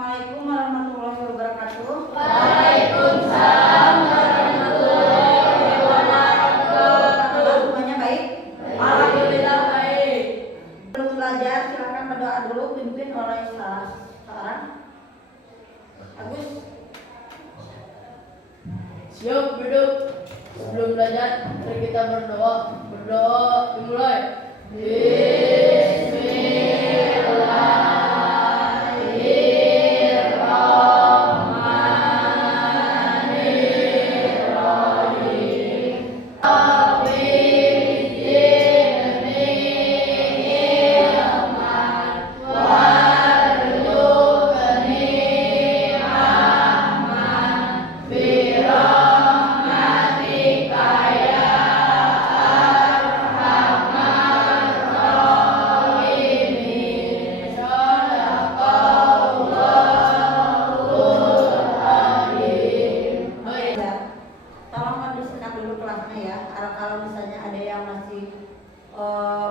Assalamualaikum warahmatullahi wabarakatuh. Waalaikumsalam warahmatullahi wabarakatuh. Semuanya baik? Alhamdulillah baik. Belum belajar, silakan berdoa dulu pimpin oleh seorang Agus. Siap duduk. Sebelum belajar, mari kita berdoa. Berdoa dimulai. Tolong kondisikan dulu kelasnya ya. Kalau misalnya ada yang masih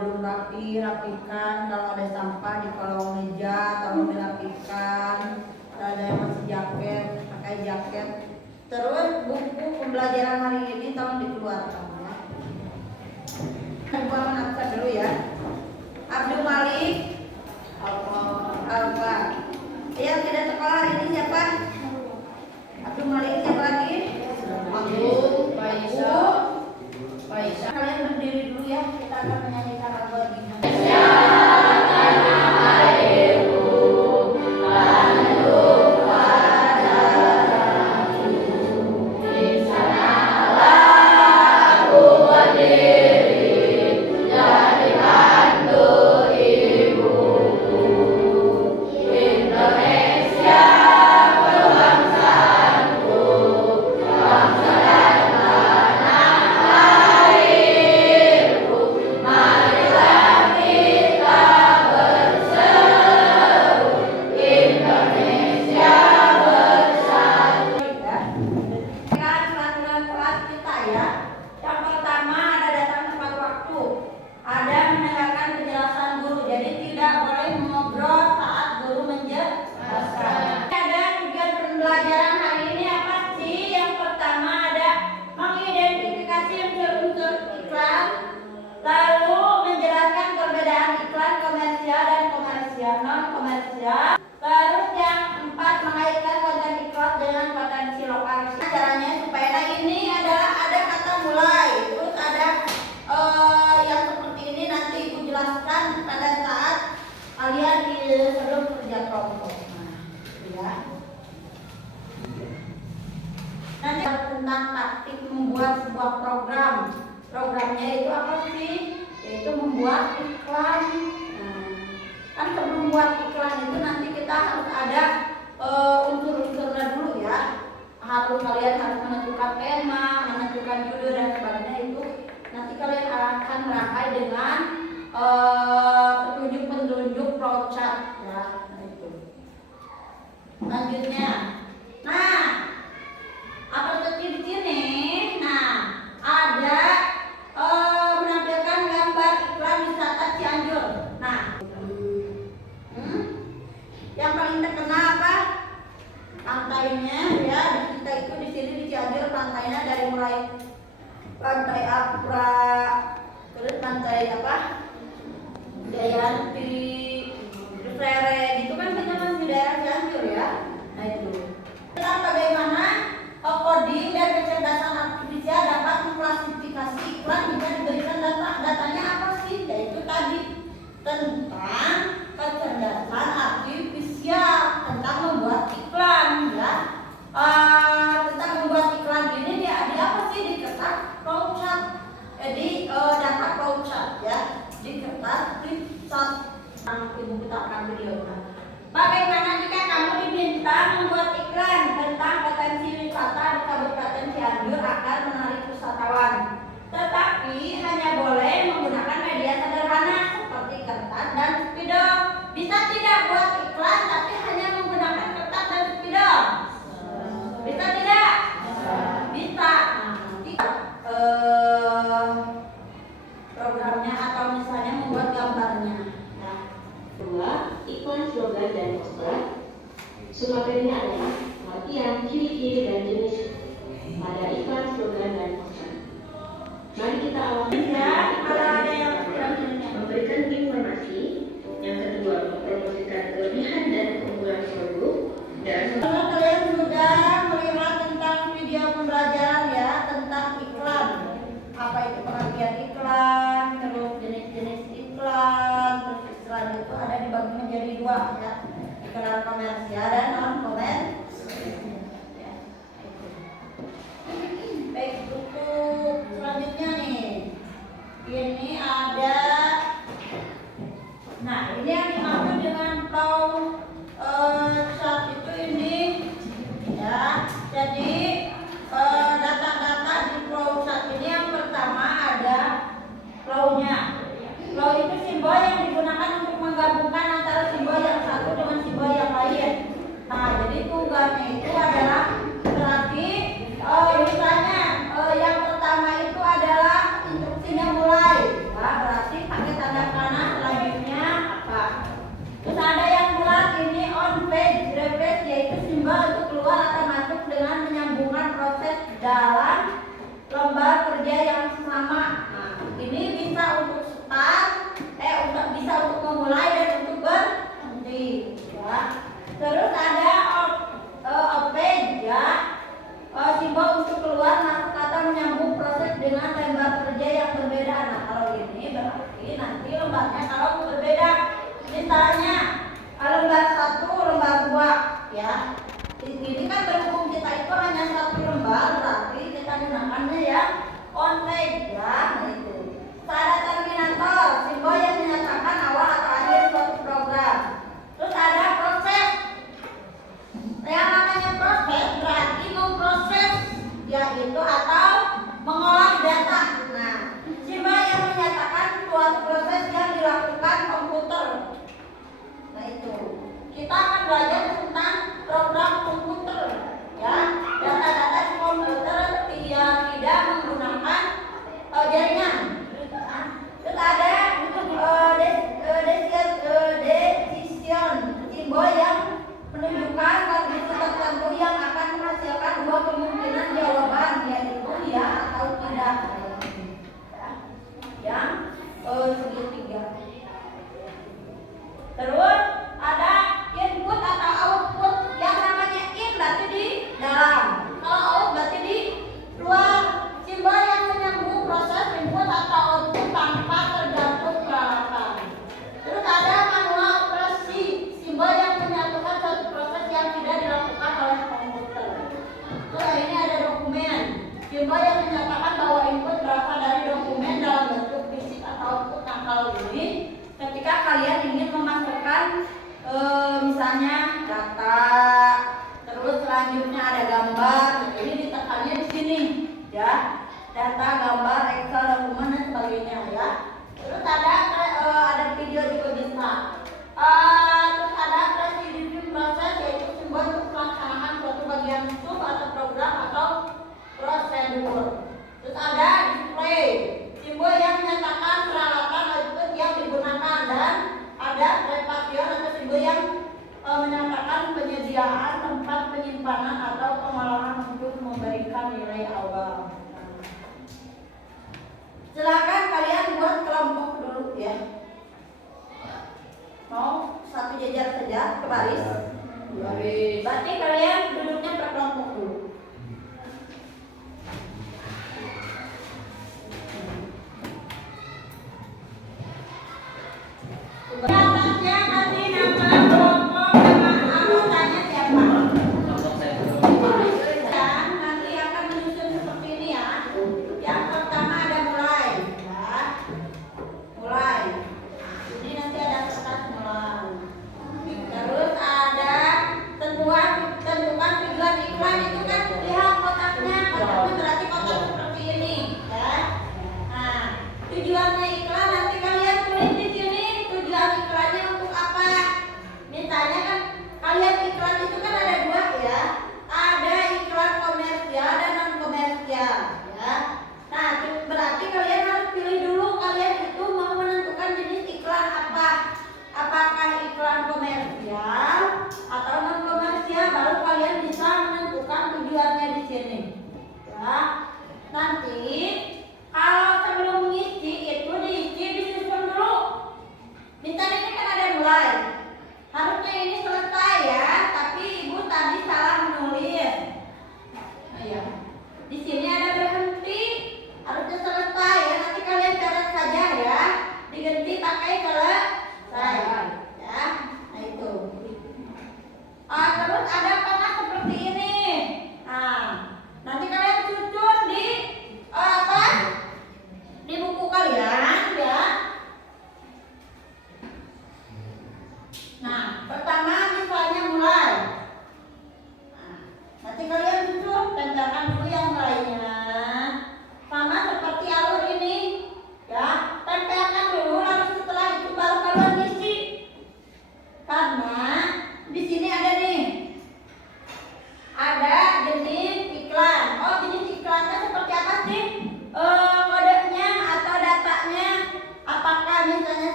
belum rapikan. Kalau ada sampah di kolong meja tolong dirapikan. Kalau ada yang masih jaket, pakai jaket. Terus buku pembelajaran hari ini tolong dikeluarkan ya. Bukan absen dulu ya. Abdul Malik, Alfa. Yang tidak sekolah hari ini siapa? Abdul Malik, siapa lagi? Aku, Faisal. Kalian berdiri dulu ya, kita akan menyanyikan lagu lagi. Non-komersial. Terus yang 4 mengaitkan konten iklan dengan potensi lokal. Caranya supaya ini adalah ada kata mulai, terus ada yang seperti ini nanti Ibu jelaskan pada saat kalian sebelum kerja kelompok. Nah, ya. Nanti tentang taktik membuat sebuah program. Programnya itu apa sih? Yaitu membuat iklan. Kan sebelum buat iklan itu nanti kita harus ada unsur-unsurnya dulu ya. Kalian harus menentukan tema, menentukan judul dan sebagainya. Itu nanti kalian akan merangkai dengan petunjuk-petunjuk flowchart ya. Nah, itu. Selanjutnya, nah apa seperti di sini? Nah ada menampilkan gambar iklan wisata Cianjur. Nah. Yang paling terkenal apa? Pantainya ya. Kita itu di sini di Cianjur pantainya dari mulai pantai Apra, terus pantai apa? Jayanti, terus Lere, itu kan kita masih daerah Cianjur ya. Nah itu. Tentang bagaimana coding dan kecerdasan artifisial dapat mengklasifikasi iklan jika diberikan datanya apa sih? Yaitu tadi tentang kecerdasan artifisial tentang membuat iklan ya. Tentang membuat iklan ini dia ada apa sih di kertas flowchart, di data flowchart ya, di kertas flowchart. Ibu kita akan video. Summaterinya adalah pengertian, ciri-ciri, dan jenis pada iklan, slogan, dan pesan. Mari kita awali memberikan informasi. Yang kedua, mempromosikan kelebihan dan keunggulan produk. Dan kalau kalian sudah melihat tentang video pembelajaran ya tentang iklan, apa itu pengertian iklan, terus jenis-jenis iklan, terus iklan itu ada dibagi menjadi dua ya, iklan komersial dan non komersial. Baik, untuk selanjutnya nih, ini ada, nah ini yang dimaksud dengan flow chart itu ini ya. Jadi data-data di flow chart ini yang pertama ada flow-nya. Flow itu simbol yang digunakan untuk menggabungkan antara simbol yang satu dengan simbol yang lain. Nah, jadi tugasnya itu adalah berarti misalnya yang pertama itu adalah instruksinya mulai. Nah, berarti pakai tanda panah, selanjutnya apa? Terus ada yang bulat ini on page reverse, yaitu simbol untuk keluar atau masuk dengan menyambungkan proses dalam lembar kerja yang sama. Nah, ini bisa untuk start, bisa untuk memulai dan untuk berhenti. Ya. Terus ada off page ya, simbol untuk keluar masuk atau menyambung proses dengan lembar kerja yang berbeda. Nah, kalau ini berarti nanti lembarnya kalau berbeda. Misalnya lembar 1, lembar 2 ya. Ini kan berhubung kita itu hanya satu lembar, berarti kita gunakannya ya on page ya. Nah, itu. Ada terminator, simbol yang menyatakan awal atau akhir suatu program. Terus ada proses. Yang namanya proses berarti memproses yaitu atau mengolah data. Nah, simbol yang menyatakan suatu proses yang dilakukan komputer. Nah, itu. Kita akan belajar tentang program komputer ya. Data-data di komputer tidak menggunakan jaringan. Terus ada decision, simbol yang menunjukkan kondisi tertentu yang akan menghasilkan dua kemungkinan jawaban, yaitu ya atau tidak. Yang segitiga. Terus ada input atau output. Yang namanya in berarti di dalam, kalau out berarti di luar. Simbol yang menyambung proses input atau output tanpa tergantung peralatan. Terus ada manual operasi, simbol yang menyatukan suatu proses yang tidak dilakukan oleh komputer. Terus ini ada dokumen, simbol yang menyatakan bahwa input berasal dari dokumen dalam bentuk fisik atau output. Nah, kalau ini ketika kalian ingin memasukkan misalnya data, terus selanjutnya ada gambar, ini ditekannya di sini ya, data, gambar, Excel, dokumen dan sebagainya ya. Terus ada video juga bisa. Terus ada presidium proses, yaitu simbol untuk pelaksanaan suatu bagian sub atau program atau prosedur. Terus ada display, simbol yang menyatakan peralatan output yang digunakan, dan ada repation atau simbol yang menyatakan penyediaan tempat penyimpanan atau pengolahan untuk memberikan nilai awal. Silakan kalian buat kelompok dulu ya. Mau satu jajar saja ke baris? Baris. Berarti kalian duduknya per kelompok dulu. Atasnya kasih nama kelompok, nama anggotanya siapa? Dan nanti akan menyusun seperti ini ya. Yang pertama ada mulai, ya. Mulai. Jadi nanti ada kertas mulai. Terus ada tentuan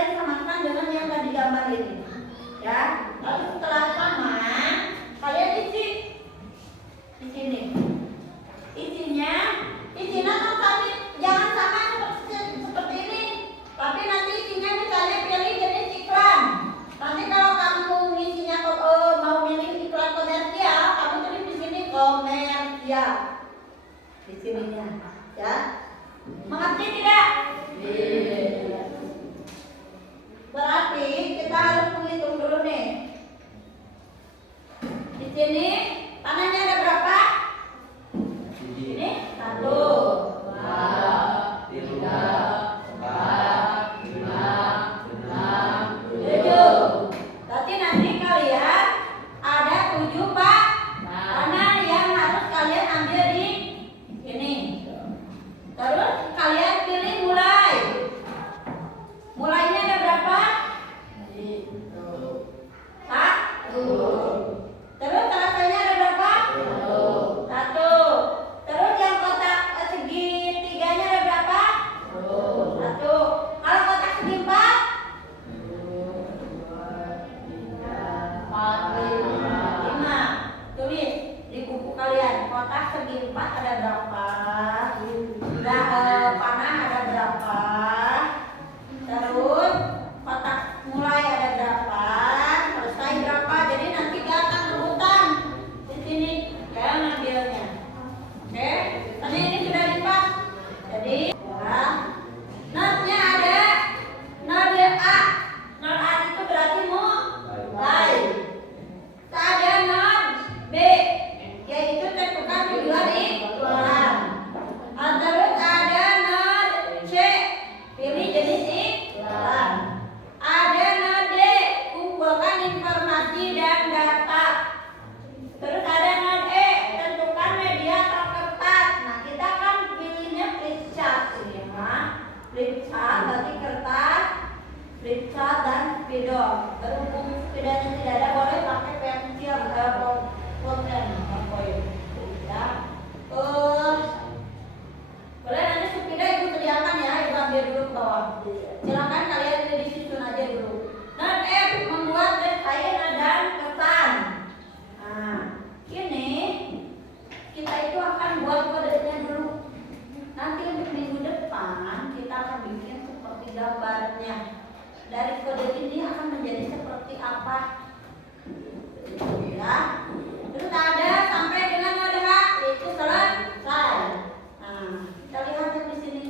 kalian samakan dengan yang tadi gambar ini. Ya. Lalu setelah sama, kalian isi di sini. Isinya kan kami jangan sama seperti ini. Tapi nanti isinya misalnya pilih jenis iklan. Nanti kalau kamu isinya mau milih iklan komersial, kamu tulis di sini komersial. Di sininya, ya. Mengerti tidak? Iya. Berarti kita harus menghitung dulu nih. Di sini tanahnya ada berapa? Ini 1, 2, 3, 4, 5, 6, 7. Berarti nanti kalian ada 7 Pak tanah yang harus kalian ambil di ini. Terus kalian pilih mulai. Mulainya ada berapa? 1. Terus selesainya ada berapa? 1. Terus yang kotak segitiganya ada berapa? 1. Kalau kotak segi 4? 5. Tulis di buku kalian, kotak segi 4 ada berapa? Panah ada berapa? Terus kotak mulai ada berapa? Selesai berapa? Jadi nanti gak akan rebutan di sini ya ngambilnya. Oke? Tadi ini sudah dipas. Jadi ya, notnya ada not A. Not A itu berarti mulai. Ada not B, yaitu tentukan tujuan iklan. Terus ada not C, pilih jenis iklan. Ada not D, kumpulkan informasi dan data. Terus ada not E, tentukan media atau kertas. Nah kita kan pilihnya flipchart ini ya. Flipchart berarti kertas, flipchart dan spidol. Berhubung spidolnya tidak ada, boleh pakai pensil pulpen ya. Boleh nanti sepeda ibu sediakan ya, ibu ambil dulu ke bawah. Silakan kalian disusun aja dulu. Not F, membuat website dan pesan. Nah, ini kita itu akan buat kodenya dulu. Nanti untuk minggu depan kita akan bikin seperti gambarnya. Dari kode ini akan menjadi seperti apa? Ya. Terus ada sampai dengan node H itu selesai. Nah, kita lihat yang di sini.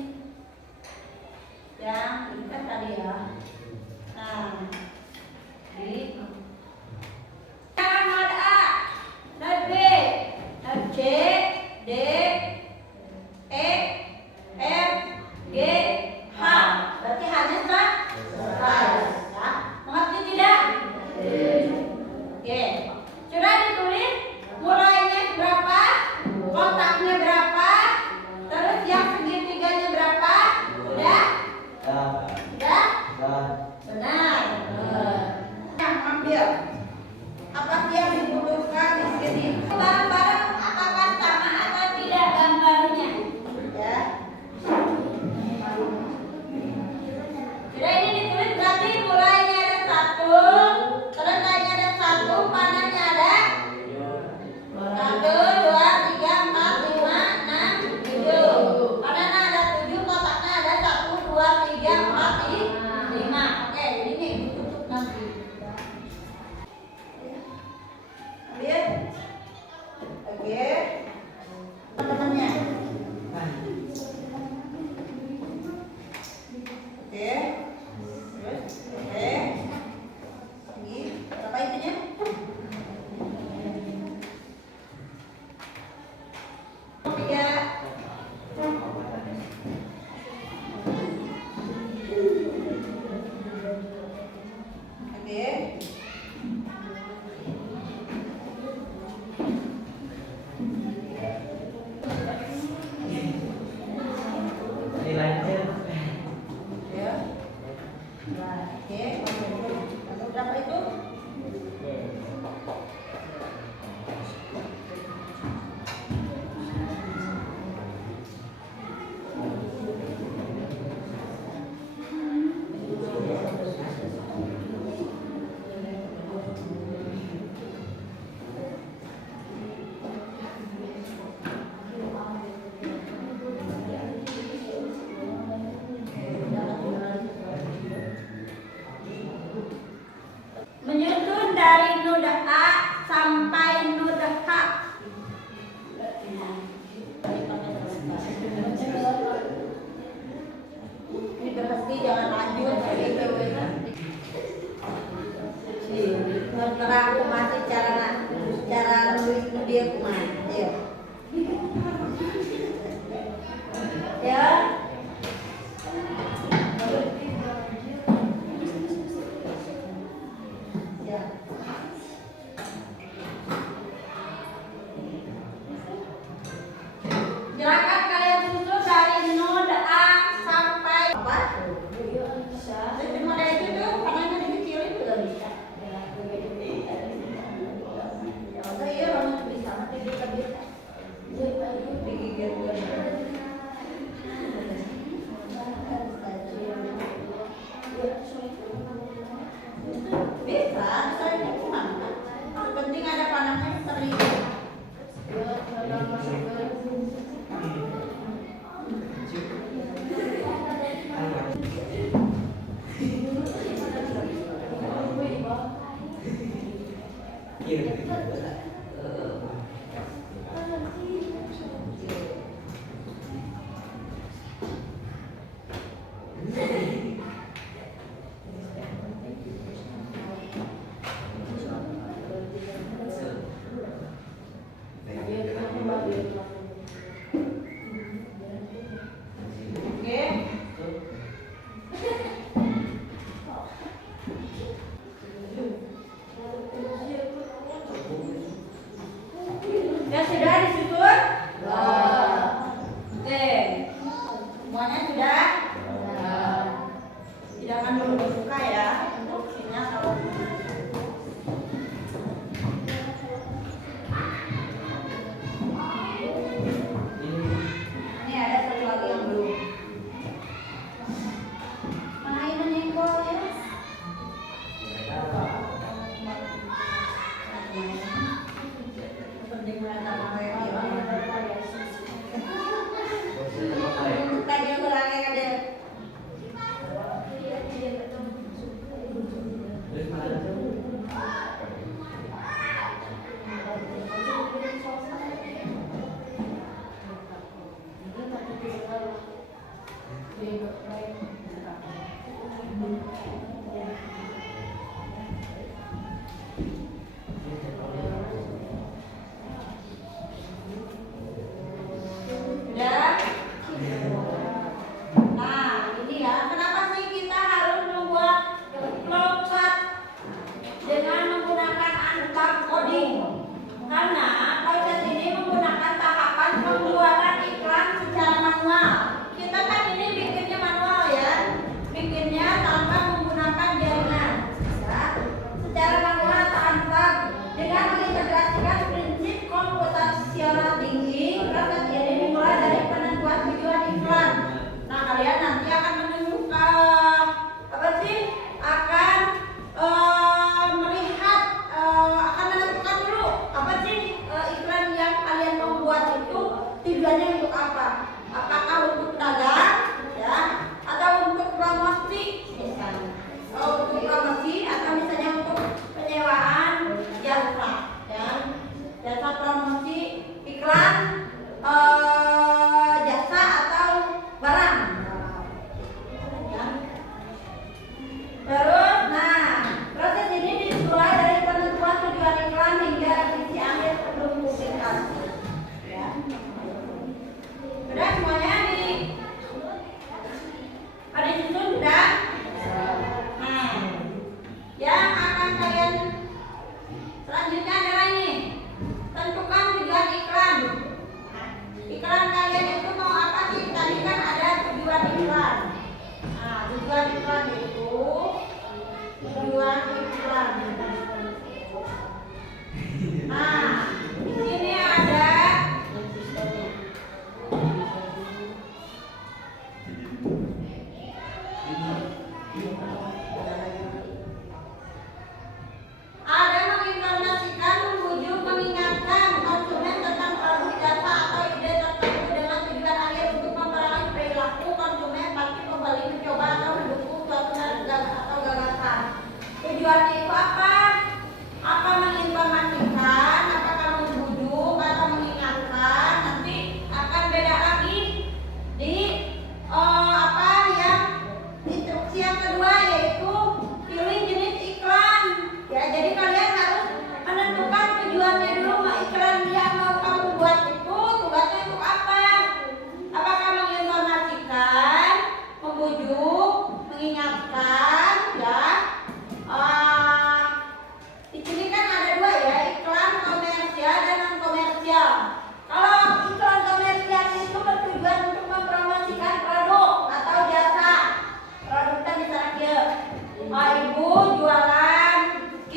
Yang ini kan tadi ya. Nah, di node A, node B, node C, D, E, F, G, H. Berarti hanya selesai. Ya. Mengerti tidak? Oke. Sudah ditulis mulainya berapa, kotaknya berapa, terus yang segitiganya berapa? Sudah? Sudah? Benar. Yang ambil apa sih yang dibutuhkan di sini? Barang-barang apakah sama atau tidak gambarnya? Ya. Sudah ini ditulis berarti mulainya ada 1, selesainya ada 1, panahnya ada 1, 2, 3, 4, 5, 6, 7. Panahnya ada 7, kotaknya ada 1, 2, 3, 4, 5. Oke, ini tutup nanti. Ambil. Oke. Teman-temannya. Oke. Terus, oke. Ini berapa itunya? Tiga. Oke. Nilainya Ya. Nah, oke. Lalu berapa itu? nuda A sampai nuda K. Ini berhenti, jangan lanjut. Terang aku masih cara nulis dia kemana? Ayo. Ya. Ya. Silakan kalian tulis dari node A sampai apa? Node itu tuh tangannya dikecilin juga bisa. Ya, iya orang bisa.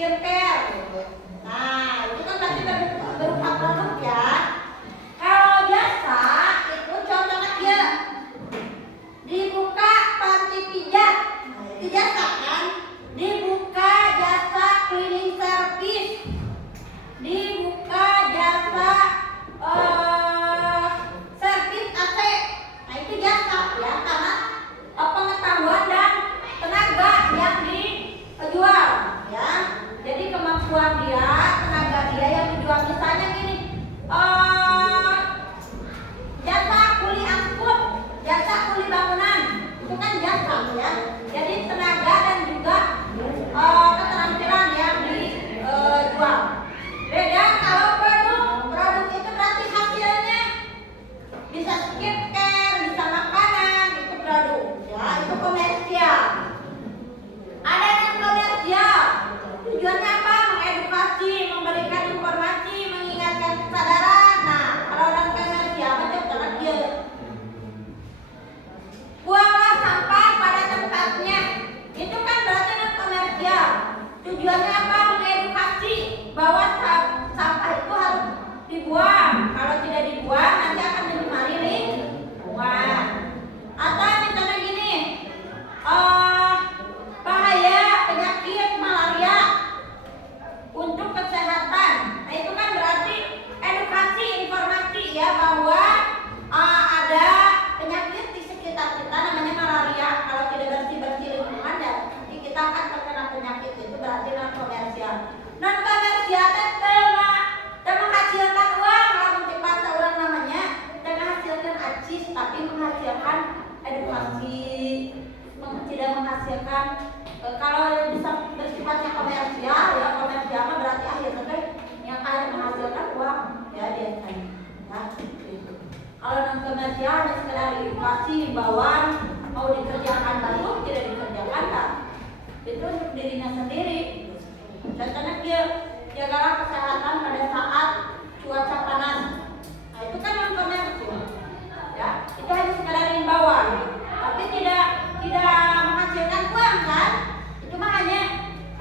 skincare gitu. Nah, itu kan berarti berupa produk ya. Kalau jasa itu contohnya dia dibuka panti pijat, nah, itu jasa kan. Dibuka jasa cleaning service, dibuka jasa servis AC, nah itu jasa ya, karena pengetahuan dan tenaga yang dijual ya. Jadi kemampuan dia, tenaga dia yang dijual, misalnya gini, jasa kuli angkut, jasa kuli bangunan, itu kan jasa ya. Jadi tenaga dan juga keterampilan yang dijual. Beda kalau produk itu berarti hasilnya bisa skincare, bisa makanan, itu produk ya, itu komersial. Ada yang komersial, tujuannya apa? Mengedukasi, memberikan informasi, mengingatkan kesadaran. Nah, kalau non komersial macam terakhir, buanglah sampah pada tempatnya, itu kan berarti non komersial. Tujuannya apa? Mengedukasi bahwa sampah itu harus dibuang. Kalau tidak dibuang nanti akan mencemari lingkungan. Atau misalnya gini, bahaya penyakit malaria untuk kesehatan. Nah itu kan berarti edukasi, informasi ya, bahwa ada penyakit di sekitar kita namanya malaria. Kalau tidak bersih-bersih lingkungan ya nanti kita akan terkena penyakit. Itu berarti non komersial. Non komersial menghasilkan uang, kalau bahasa orang namanya menghasilkan acis, tapi menghasilkan edukasi, tidak menghasilkan. Kalau bisa bersifatnya komersial ya, komersial mah berarti akhirnya yang akan menghasilkan uang ya biasanya ya, gitu. Kalau non komersial hanya sekedar edukasi, himbauan, mau dikerjakan bagus, tidak dikerjakan tak, itu untuk dirinya sendiri. Contohnya dia jagalah kesehatan pada saat cuaca panas. Nah itu kan non komersial ya, itu hanya sekedar himbauan, tapi tidak menghasilkan uang kan. Itu mah hanya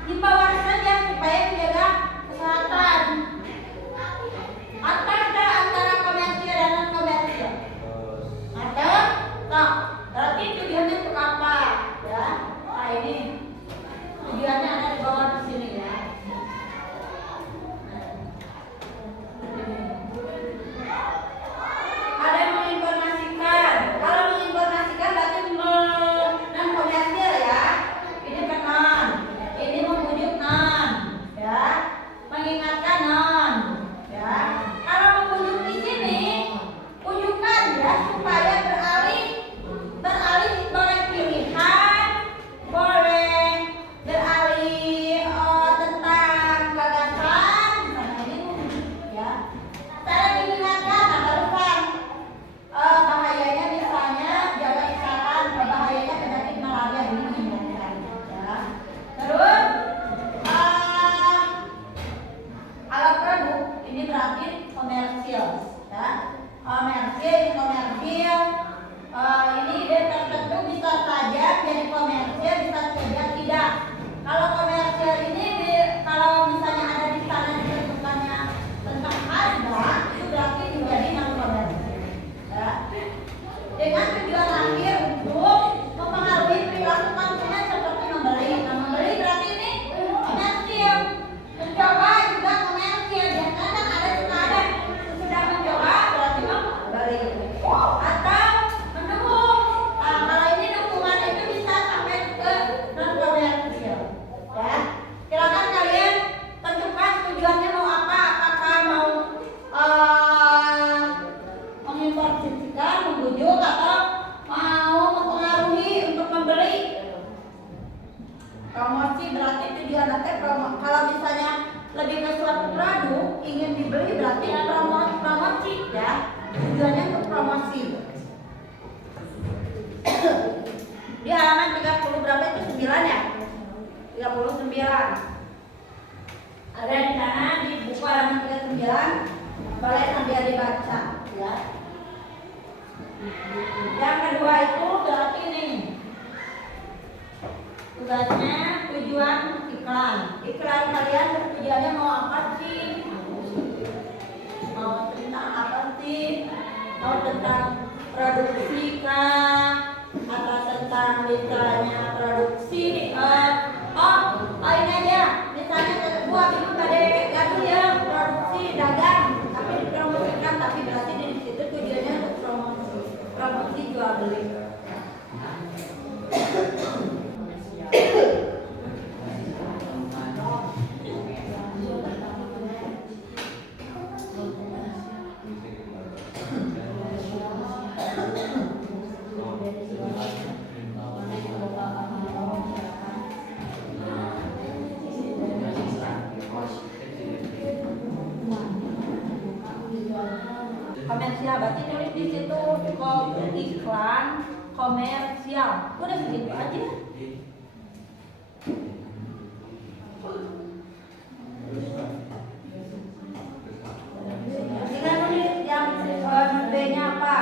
himbauan saja supaya menjaga kesehatan. Atau ada antara komersial dan non komersial? Ada? Nah, berarti tujuannya untuk apa ya? Nah ini tujuannya ada di bawah di sini ya. Ada yang menginformasikan. Kalau menginformasikan berarti non komersial ya. Ini kan non, ini membujuk non, ya. Mengingatkan non, ya. Kalau membujuk di sini, ujukan ya supaya beralih boleh pilihan, boleh beralih tentang gagasan, nah ini ya. Saya mengingatkan barusan bahayanya misalnya jaga kesehatan, bahayanya penyakit malaria ini mengingatkan ya. Terus kalau produk ini berarti komersial ya. Komersial ini dia tertentu bisa saja jadi komersial, bisa saja tidak. Kalau komersial ini kalau misalnya ada di sana ditentukannya tentang harga, itu berarti menjadi non komersial ya. Dengan tujuan akhir untuk mempengaruhi perilaku konsumen seperti membeli. Nah membeli berarti ini komersial. Mencoba juga komersial. Biasanya kan ada sudah mencoba berarti membeli. Atau mendukung. Nah kalau ini dukungan itu bisa sampai ke non komersial ya. Silakan kalian tentukan tujuannya mau apa. Apakah mau menginformasikan, membujuk, atau mau mempengaruhi untuk membeli. Promosi berarti tujuan nanti kalau misalnya lebih ke suatu produk ingin dibeli berarti promosi ya. Tujuannya untuk promosi. Di halaman 30 berapa itu 9 ya? 39. Ada di sana di buku halaman 39, boleh sambil dibaca ya. Yang kedua itu berarti ini tugasnya tujuan Iklan kalian tujuannya mau apa sih? Mau tentang apa sih? Mau tentang produksi kah? Atau tentang misalnya produksi ini aja misalnya buah itu pada gadu ya produksi dagang tapi dipromosikan tapi berarti di situ tujuannya untuk promosi jual beli. Komersial berarti tulis di situ iklan komersial. Udah segitu aja. Tinggal nulis yang B-nya apa.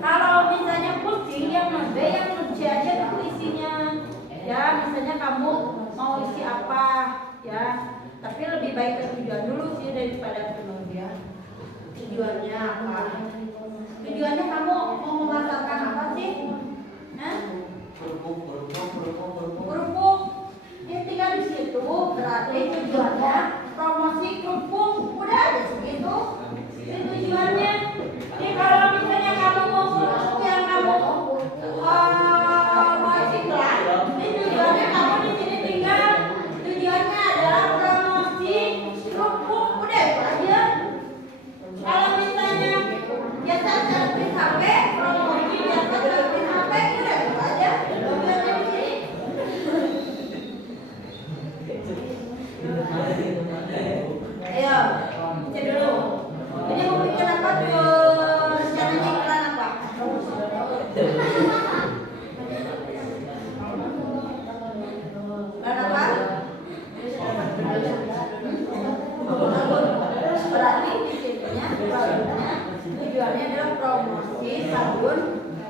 Kalau misalnya pusing yang B yang C aja tuh isinya. Ya misalnya kamu mau isi apa ya. Tapi lebih baik ke tujuan dulu sih daripada kemudian. Tujuannya apa? Tujuannya kamu mau memasarkan apa sih? Kerupuk. Ya tinggal di situ berarti tujuannya promosi kerupuk. Udah ada segitu. Ini tujuannya. Jadi kalau misalnya kamu mau kerupuk yang kamu mau iklan, ini tujuannya kamu di sini tinggal. Tujuannya adalah promosi kerupuk. Udah itu aja. Kalau misalnya jasa servis HP, promosi jasa servis HP, udah itu aja. Tujuannya di sini. Ayo, cek dulu. Ini mau bikin apa tuh? Rencananya iklan apa? Iklan apa? Berarti di situnya produknya tujuannya adalah promosi sabun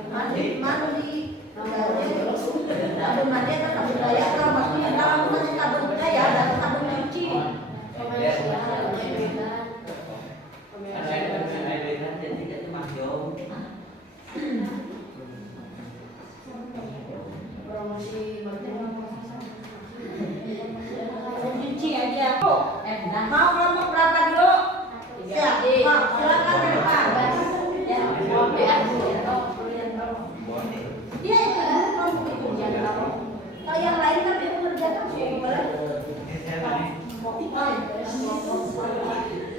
mandi. Sabun mandi atau sabun gaya promosinya kalau misalnya sabun gaya dan sabun cuci. Cuci aja. Mau kelompok berapa dulu? Ya, silakan Pak. Dia itu kelompok itu jangan. Kalau yang lain kan dia mengerjakan boleh.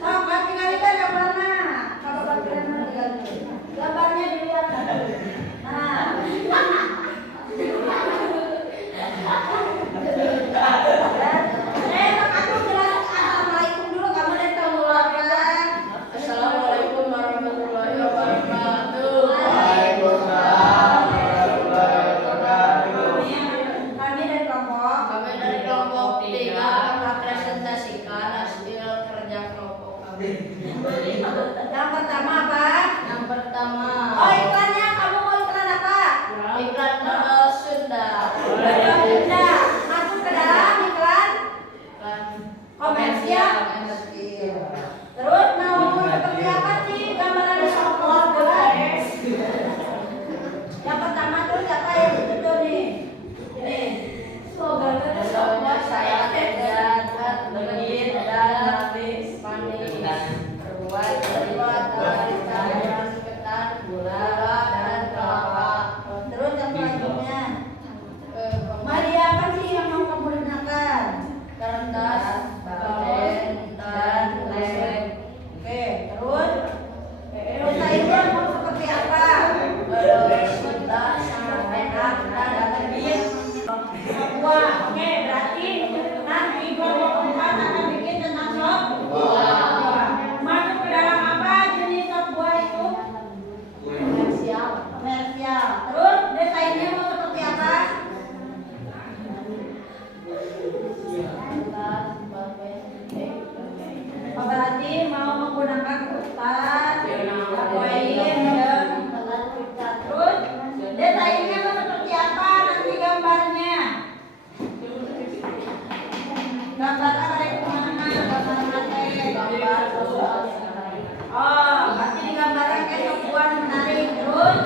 Oh, ganti kalikan yang mana? Kalau gantian mana diganti? Gambarnya dilihat. Nah. Aku jelas assalamualaikum dulu kamu dari keluarga. Assalamualaikum warahmatullahi wabarakatuh. Waalaikumsalam warahmatullahi wabarakatuh. Kami dari kelompok. Kami dari kelompok 3 mempresentasikan Gambar apa dari mana? Gambar oh, berarti digambarkan kayak sebuah menarik. Terus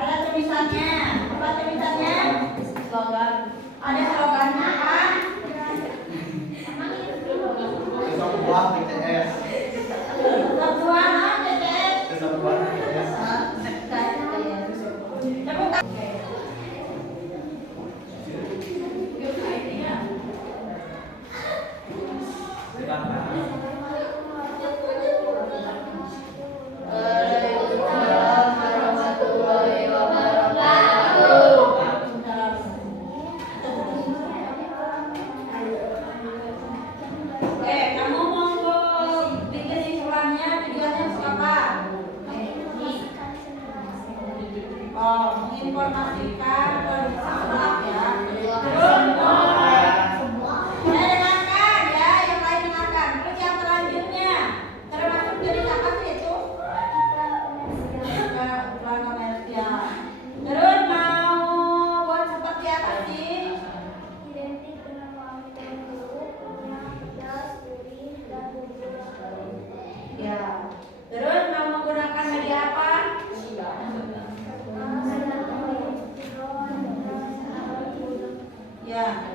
ada tulisannya. Apa tulisannya? Slogan. Ada slogannya apa? Sebuah BTS. Sebuah BTS. Sebuah BTS. Waalaikumsalam warahmatullahi wabarakatuh. Oke, kamu mau bikin isulannya, tujuannya untuk apa? Oh, menginformasikan kondisi gelap ya. Saya dengarkan ya, yang lain dengarkan. Terus yang selanjutnya, termasuk jenis apa sih itu? Iklan komersial. Terus mau buat seperti apa sih? Identik dengan wangi dan bulu, punya pedas, gurih, dan bumbu yang baru. Ya. Terus mau menggunakan media apa? Ya.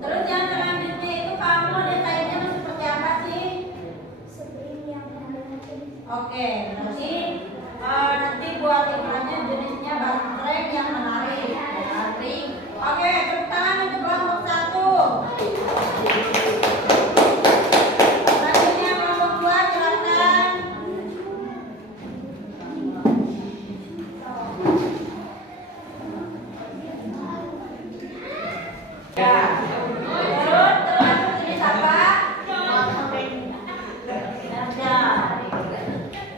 Terus yang selanjutnya itu kamu desainnya mau seperti apa sih? Spring yang menarik. Oke, berarti nanti buat iklannya jenisnya baterai yang menarik. Baterai. Oke, tepuk tangan untuk kelompok 1. Selanjutnya kelompok 2 silakan. Ya. Terus termasuk jenis apa? Ya.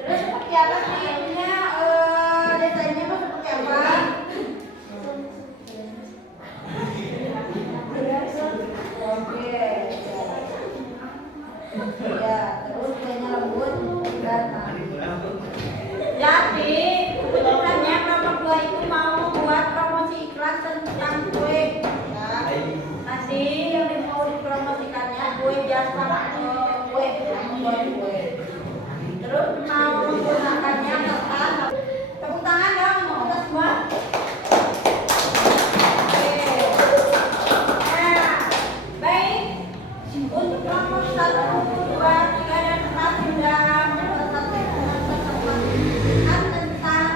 Terus seperti apa sih ininya desainnya mau seperti apa? Oke. Ya, terus kayaknya lembut dan jadi kebetulannya kelompok 2 itu mau membuat promosi iklan tentang kue. Ya. Nanti yang mau dipromosikannya kue biasa kue membuat kue. Terus mau menggunakannya kertas. Tepuk tangan dong untuk kita semua. Oke. Nah, baik. Untuk kelompok 1, 2, 3 dan 4 sudah tentang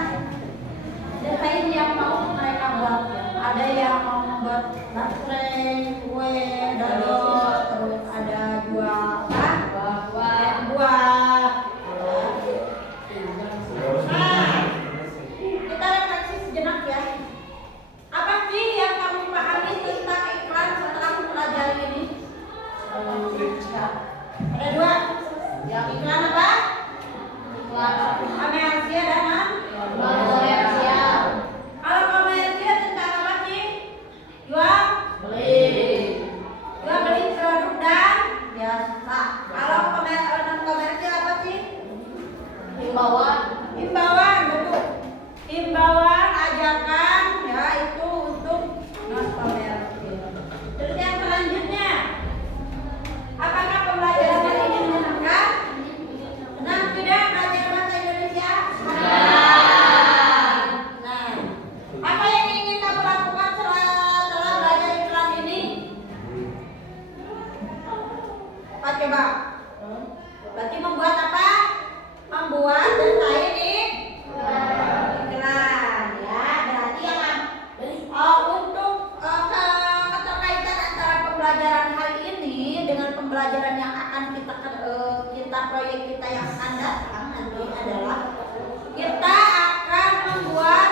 desain yang mau mereka buat. Ada yang mau membuat baterai, kue, dodol, terus ada jual buah. Nah, kita refleksi sejenak ya. Apa sih yang kamu pahami tentang iklan setelah mempelajari ini? Ada 2. Yang iklan apa? Iklan komersial dan Komersial. kalau komersial tentang apa sih? Jual Beli. beli produk dan jasa. Kalau non komersial apa sih? Himbauan. Himbauan, betul. Himbauan, ajakan, ya itu untuk non komersial. Terus yang selanjutnya, apakah pembelajaran hari ini menyenangkan? Senang tidak belajar bahasa Indonesia? Nah, apa yang ingin kamu lakukan setelah belajar iklan ini? Apa coba? Berarti membuat apa? Membuat desain iklan, ya. Berarti yang untuk keterkaitan antara pembelajaran hari ini dengan pembelajaran yang akan kita proyek kita yang akan datang nanti adalah kita akan membuat